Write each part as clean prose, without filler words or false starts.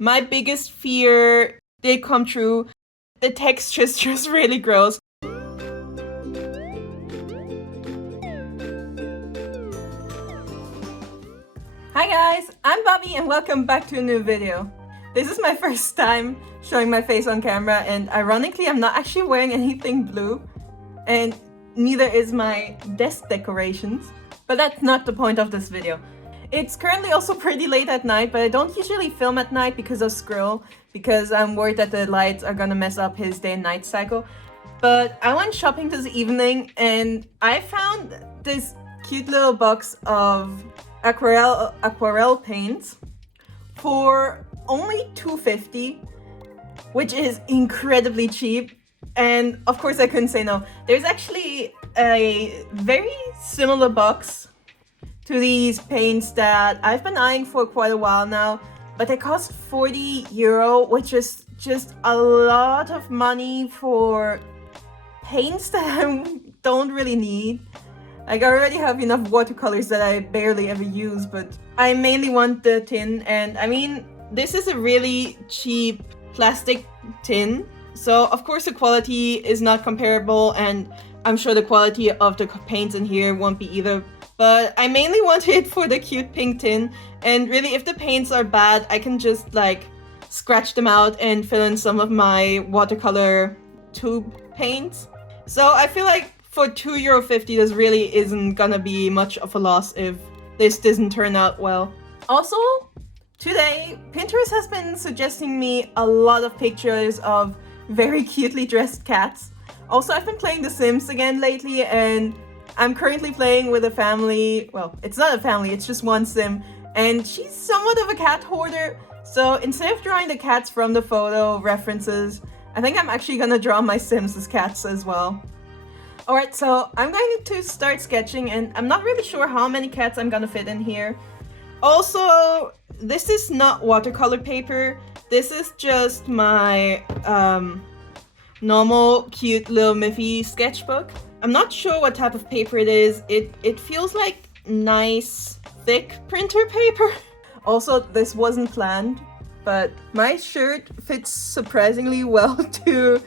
My biggest fear did come true. The texture is just really gross. Hi guys, I'm Bobby and welcome back to a new video. This is my first time showing my face on camera, and ironically I'm not actually wearing anything blue, and neither is my desk decorations. But that's not the point of this video. It's currently also pretty late at night, but I don't usually film at night because of Skrill, because I'm worried that the lights are gonna mess up his day and night cycle. But I went shopping this evening and I found this cute little box of aquarelle paints for only $2.50, which is incredibly cheap. And of course I couldn't say no. There's actually a very similar box to these paints that I've been eyeing for quite a while now, but they cost €40, which is just a lot of money for paints that I don't really need. Like, I already have enough watercolors that I barely ever use, but I mainly want the tin. And I mean, this is a really cheap plastic tin, so of course the quality is not comparable, and I'm sure the quality of the paints in here won't be either. But I mainly want it for the cute pink tin, and really if the paints are bad, I can just like scratch them out and fill in some of my watercolor tube paints. So I feel like for €2.50 this really isn't gonna be much of a loss if this doesn't turn out well. Also, today Pinterest has been suggesting me a lot of pictures of very cutely dressed cats. Also, I've been playing The Sims again lately, and I'm currently playing with a family. Well, it's not a family, it's just one sim, and she's somewhat of a cat hoarder. So instead of drawing the cats from the photo references, I think I'm actually gonna draw my Sims as cats as well. Alright, so I'm going to start sketching, and I'm not really sure how many cats I'm gonna fit in here. Also, this is not watercolor paper. This is just my normal cute little Miffy sketchbook. I'm not sure what type of paper it is. It feels like nice, thick printer paper. Also, this wasn't planned, but my shirt fits surprisingly well to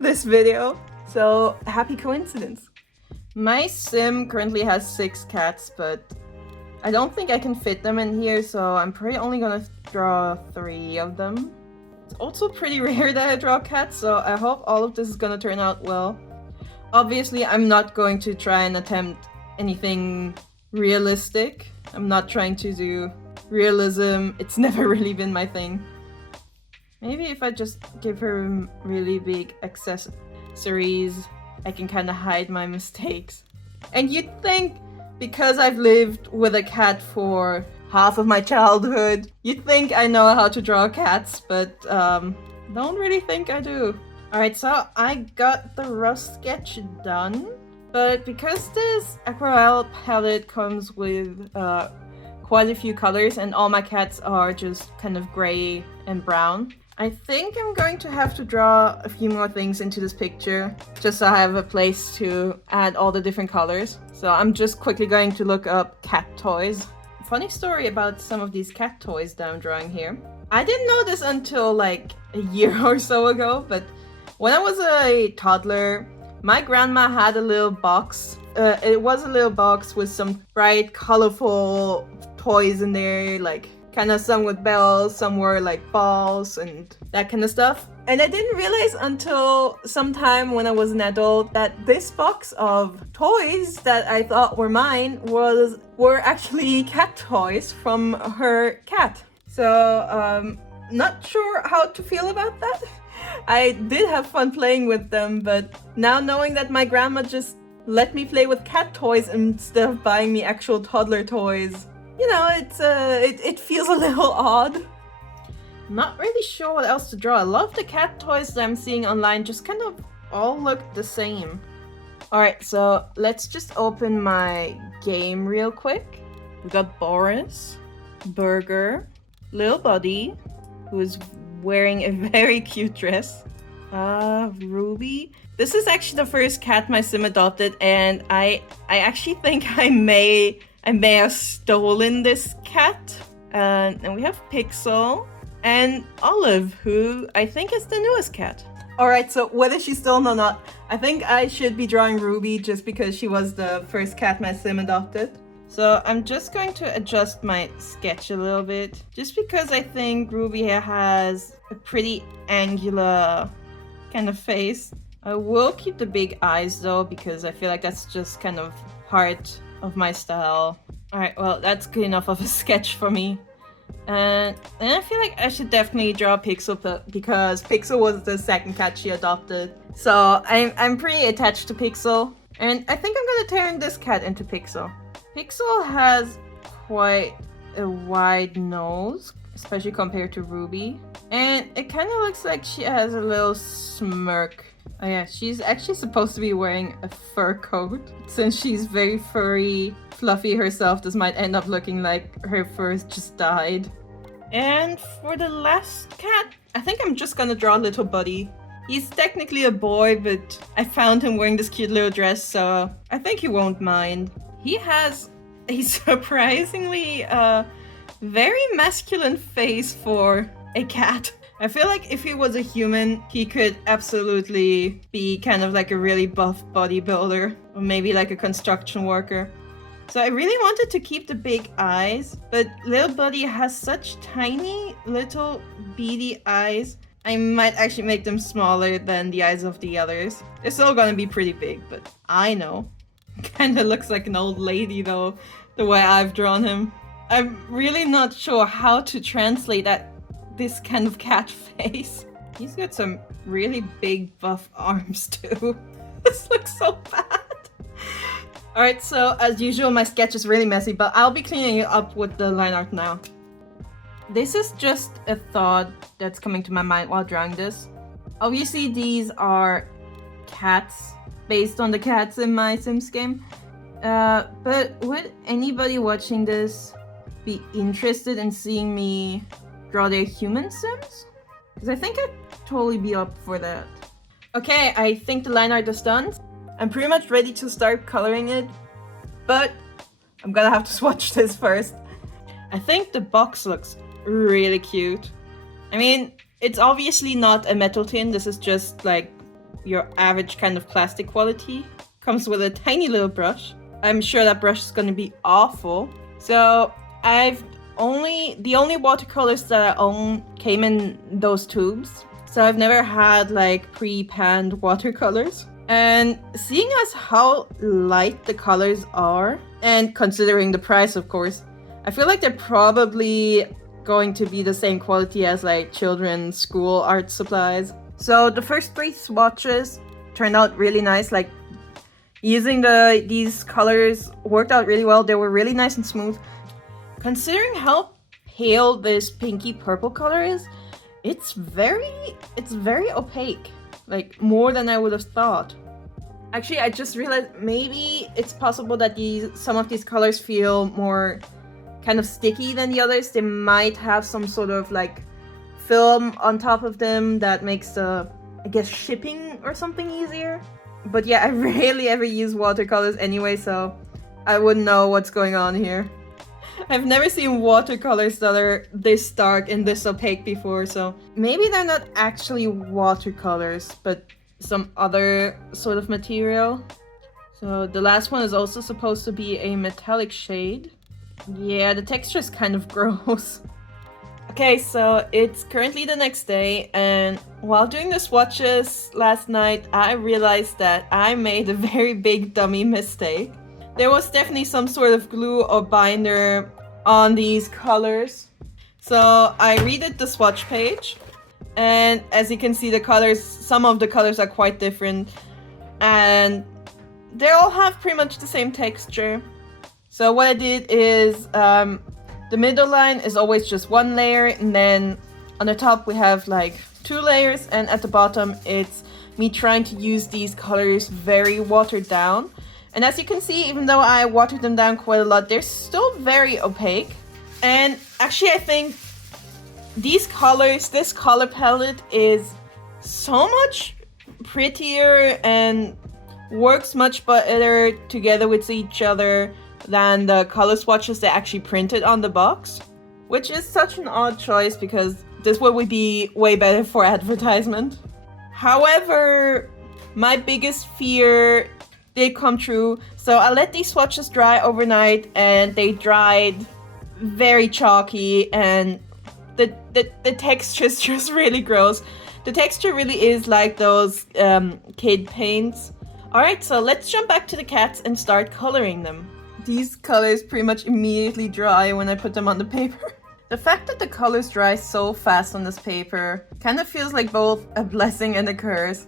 this video. So, happy coincidence. My sim currently has 6 cats, but I don't think I can fit them in here, so I'm probably only gonna draw 3 of them. It's also pretty rare that I draw cats, so I hope all of this is gonna turn out well. Obviously, I'm not going to try and attempt anything realistic. I'm not trying to do realism. It's never really been my thing. Maybe if I just give her really big accessories, I can kind of hide my mistakes. And you'd think, because I've lived with a cat for half of my childhood, you'd think I know how to draw cats, but don't really think I do. Alright, so I got the rough sketch done, but because this aquarelle palette comes with quite a few colors and all my cats are just kind of gray and brown, I think I'm going to have to draw a few more things into this picture, just so I have a place to add all the different colors. So I'm just quickly going to look up cat toys. Funny story about some of these cat toys that I'm drawing here. I didn't know this until like a year or so ago, but when I was a toddler, my grandma had a little box. It was a little box with some bright, colorful toys in there, like kind of some with bells, some were like balls and that kind of stuff. And I didn't realize until sometime when I was an adult that this box of toys that I thought were mine were actually cat toys from her cat. So not sure how to feel about that. I did have fun playing with them, but now knowing that my grandma just let me play with cat toys instead of buying me actual toddler toys, you know, it feels a little odd. Not really sure what else to draw. A lot of the cat toys that I'm seeing online just kind of all look the same. Alright, so let's just open my game real quick. We got Boris, Burger, Lil Buddy, who is wearing a very cute dress. Ruby. This is actually the first cat my sim adopted, and I actually think I may have stolen this cat. And we have Pixel, and Olive, who I think is the newest cat. Alright, so whether she's stolen or not, I think I should be drawing Ruby just because she was the first cat my sim adopted. So I'm just going to adjust my sketch a little bit, just because I think Ruby has a pretty angular kind of face. I will keep the big eyes though, because I feel like that's just kind of part of my style. Alright, well, that's good enough of a sketch for me. And I feel like I should definitely draw Pixel because Pixel was the second cat she adopted. So I'm pretty attached to Pixel. And I think I'm gonna turn this cat into Pixel. Pixel has quite a wide nose, especially compared to Ruby. And it kind of looks like she has a little smirk. Oh yeah, she's actually supposed to be wearing a fur coat. Since she's very furry, fluffy herself, this might end up looking like her fur just died. And for the last cat, I think I'm just gonna draw Little Buddy. He's technically a boy, but I found him wearing this cute little dress, so I think he won't mind. He has a surprisingly very masculine face for a cat. I feel like if he was a human, he could absolutely be kind of like a really buff bodybuilder, or maybe like a construction worker. So I really wanted to keep the big eyes, but Little Buddy has such tiny little beady eyes. I might actually make them smaller than the eyes of the others. They're still gonna be pretty big, but I know. Kinda looks like an old lady though, the way I've drawn him. I'm really not sure how to translate this kind of cat face. He's got some really big buff arms too. This looks so bad. Alright, so as usual my sketch is really messy, but I'll be cleaning it up with the line art now. This is just a thought that's coming to my mind while drawing this. Obviously these are cats based on the cats in my Sims game. But would anybody watching this be interested in seeing me draw their human Sims? Because I think I'd totally be up for that. Okay, I think the line art is done. I'm pretty much ready to start coloring it, but I'm gonna have to swatch this first. I think the box looks really cute. I mean, it's obviously not a metal tin, this is just like your average kind of plastic quality. Comes with a tiny little brush. I'm sure that brush is gonna be awful. So the only watercolors that I own came in those tubes. So I've never had like pre-panned watercolors. And seeing as how light the colors are, and considering the price of course, I feel like they're probably going to be the same quality as like children's school art supplies. So the first 3 swatches turned out really nice. Like using these colors worked out really well. They were really nice and smooth. Considering how pale this pinky purple color is, it's very opaque. Like more than I would have thought. Actually, I just realized maybe it's possible that some of these colors feel more kind of sticky than the others. They might have some sort of like film on top of them that makes I guess shipping or something easier. But yeah, I rarely ever use watercolors anyway, so I wouldn't know what's going on here. I've never seen watercolors that are this dark and this opaque before, so maybe they're not actually watercolors, but some other sort of material. So the last one is also supposed to be a metallic shade. Yeah, the texture is kind of gross. Okay, so it's currently the next day, and while doing the swatches last night, I realized that I made a very big dummy mistake. There was definitely some sort of glue or binder on these colors. So I redid the swatch page, and as you can see, the colors, some of the colors are quite different, and they all have pretty much the same texture. So what I did is the middle line is always just 1 layer, and then on the top we have like 2 layers, and at the bottom it's me trying to use these colors very watered down. And as you can see, even though I watered them down quite a lot, they're still very opaque. And actually I think these colors, this color palette is so much prettier and works much better together with each other than the color swatches they actually printed on the box. Which is such an odd choice because this would be way better for advertisement. However, my biggest fear did come true. So I let these swatches dry overnight and they dried very chalky, and the texture is just really gross. The texture really is like those kid paints. Alright, so let's jump back to the cats and start coloring them. These colors pretty much immediately dry when I put them on the paper. The fact that the colors dry so fast on this paper kind of feels like both a blessing and a curse.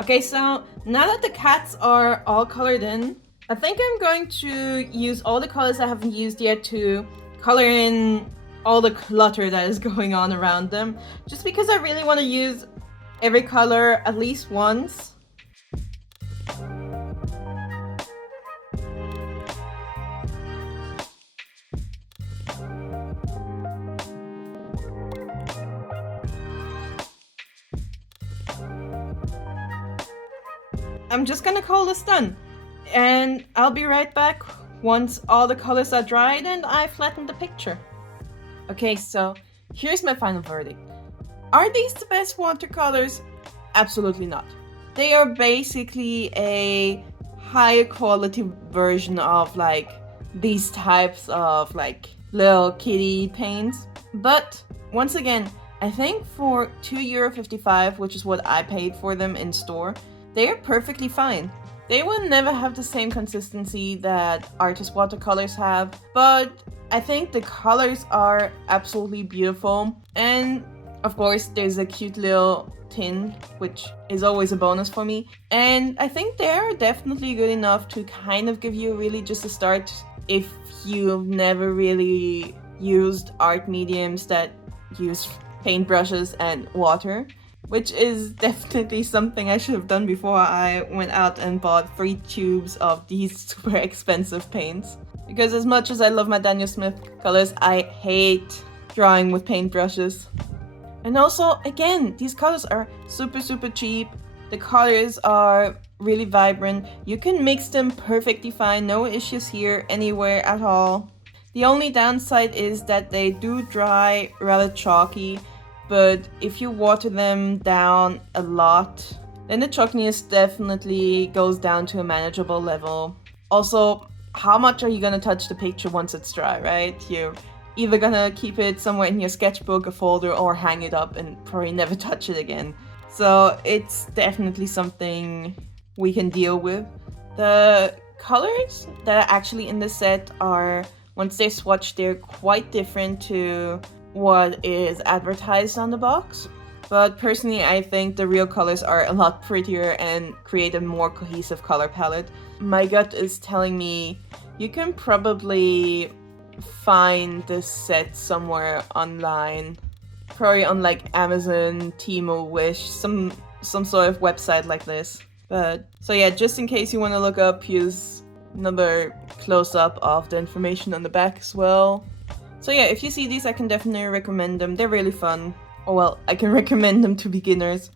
Okay, so now that the cats are all colored in, I think I'm going to use all the colors I haven't used yet to color in all the clutter that is going on around them, just because I really want to use every color at least once. I'm just gonna call this done, and I'll be right back once all the colors are dried and I flatten the picture. Okay, so here's my final verdict. Are these the best watercolors? Absolutely not. They are basically a higher quality version of like these types of like little kitty paints. But once again, I think for €2.55, which is what I paid for them in store, they are perfectly fine. They will never have the same consistency that artist watercolors have, but I think the colors are absolutely beautiful. And of course, there's a cute little tin, which is always a bonus for me. And I think they're definitely good enough to kind of give you really just a start if you've never really used art mediums that use paintbrushes and water, which is definitely something I should have done before I went out and bought 3 tubes of these super expensive paints. Because as much as I love my Daniel Smith colors, I hate drawing with paintbrushes. And also, again, these colors are super cheap. The colors are really vibrant. You can mix them perfectly fine, no issues here anywhere at all. The only downside is that they do dry rather chalky, but if you water them down a lot, then the chalkiness definitely goes down to a manageable level. Also, how much are you gonna touch the picture once it's dry, right? You're either gonna keep it somewhere in your sketchbook, a folder, or hang it up and probably never touch it again. So it's definitely something we can deal with. The colors that are actually in the set are, once they're swatched, they're quite different to what is advertised on the box. But personally, I think the real colors are a lot prettier and create a more cohesive color palette. My gut is telling me you can probably find this set somewhere online. Probably on like Amazon, Temu, Wish, some sort of website like this. But so yeah, just in case you want to look up, here's another close-up of the information on the back as well. So yeah, if you see these, I can definitely recommend them. They're really fun. Oh well, I can recommend them to beginners.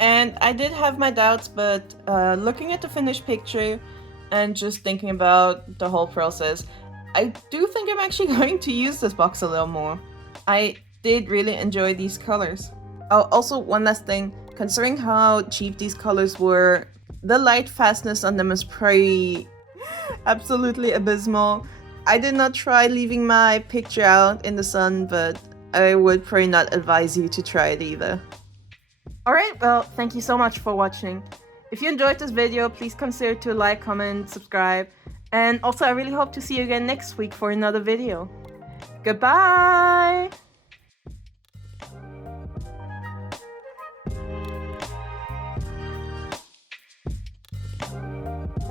And I did have my doubts, but looking at the finished picture and just thinking about the whole process, I do think I'm actually going to use this box a little more. I did really enjoy these colors. Oh, also one last thing, considering how cheap these colors were, the light fastness on them is pretty absolutely abysmal. I did not try leaving my picture out in the sun, but I would probably not advise you to try it either. Alright, well, thank you so much for watching. If you enjoyed this video, please consider to like, comment, subscribe, and also I really hope to see you again next week for another video. Goodbye!